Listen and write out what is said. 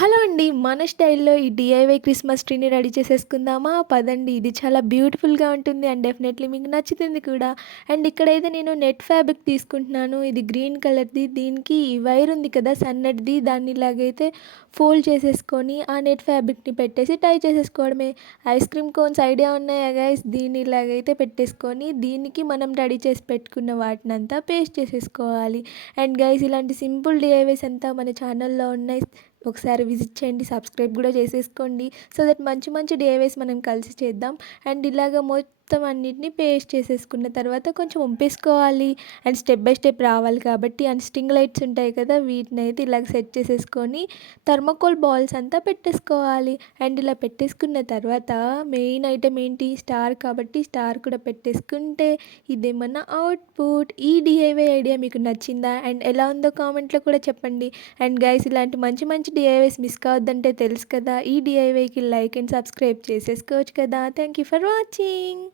Hello అండి. మన స్టైల్‌లో ఈ డీఐవై క్రిస్మస్ ట్రీని రెడీ చేసేసుకుందామా? పదండి. ఇది చాలా బ్యూటిఫుల్‌గా ఉంటుంది అండ్ డెఫినెట్‌లీ మీకు నచ్చుతుంది కూడా. అండ్ ఇక్కడైతే నేను నెట్ ఫ్యాబ్రిక్ తీసుకుంటున్నాను. ఇది గ్రీన్ కలర్‌ది. దీనికి ఈ వైర్ ఉంది కదా! సన్నటిది. దాన్ని ఇలాగైతే ఫోల్డ్ చేసేసుకొని ఆ నెట్ ఫ్యాబ్రిక్‌ని పెట్టేసి టై చేసేసుకోవడమే. ఐస్ క్రీమ్ కోన్స్ ఐడియా ఉన్నాయా గైస్? దీన్ని ఇలాగైతే పెట్టేసుకొని దీనికి మనం రెడీ చేసి పెట్టుకున్న వాటినంతా పేస్ట్ చేసేసుకోవాలి. అండ్ గైస్ ఇలాంటి సింపుల్ డీఐవైస్ అంతా మన ఛానల్‌లో ఉన్నాయి. ఒకసారి విజిట్ చేయండి. సబ్స్క్రైబ్ కూడా చేసేసుకోండి. సో దట్ మంచి మంచి డీఐవైస్ మనం కలిసి చేద్దాం. అండ్ ఇలాగ మొత్తం అన్నిటిని పేస్ట్ చేసేసుకున్న తర్వాత కొంచెం వంపేసుకోవాలి. అండ్ స్టెప్ బై స్టెప్ రావాలి కాబట్టి అండ్ స్ట్రింగ్ లైట్స్ ఉంటాయి కదా! వీటినైతే ఇలాగ సెట్ చేసేసుకొని థర్మాకోల్ బాల్స్ అంతా పెట్టేసుకోవాలి. అండ్ ఇలా పెట్టేసుకున్న తర్వాత మెయిన్ ఐటెమ్ ఏంటి? స్టార్ కాబట్టి స్టార్ కూడా పెట్టేసుకుంటే ఇదే మన అవుట్‌పుట్. ఈ డీఐవై ఐడియా మీకు నచ్చిందా? అండ్ ఎలా ఉందో కామెంట్‌లో కూడా చెప్పండి. అండ్ గైస్ ఇలాంటి మంచి మంచి డీఐవైస్ మిస్ కావద్దంటే తెలుసు కదా! ఈ డీఐవైకి లైక్ అండ్ సబ్స్క్రైబ్ చేసేసుకోవచ్చు కదా! Thank you for watching.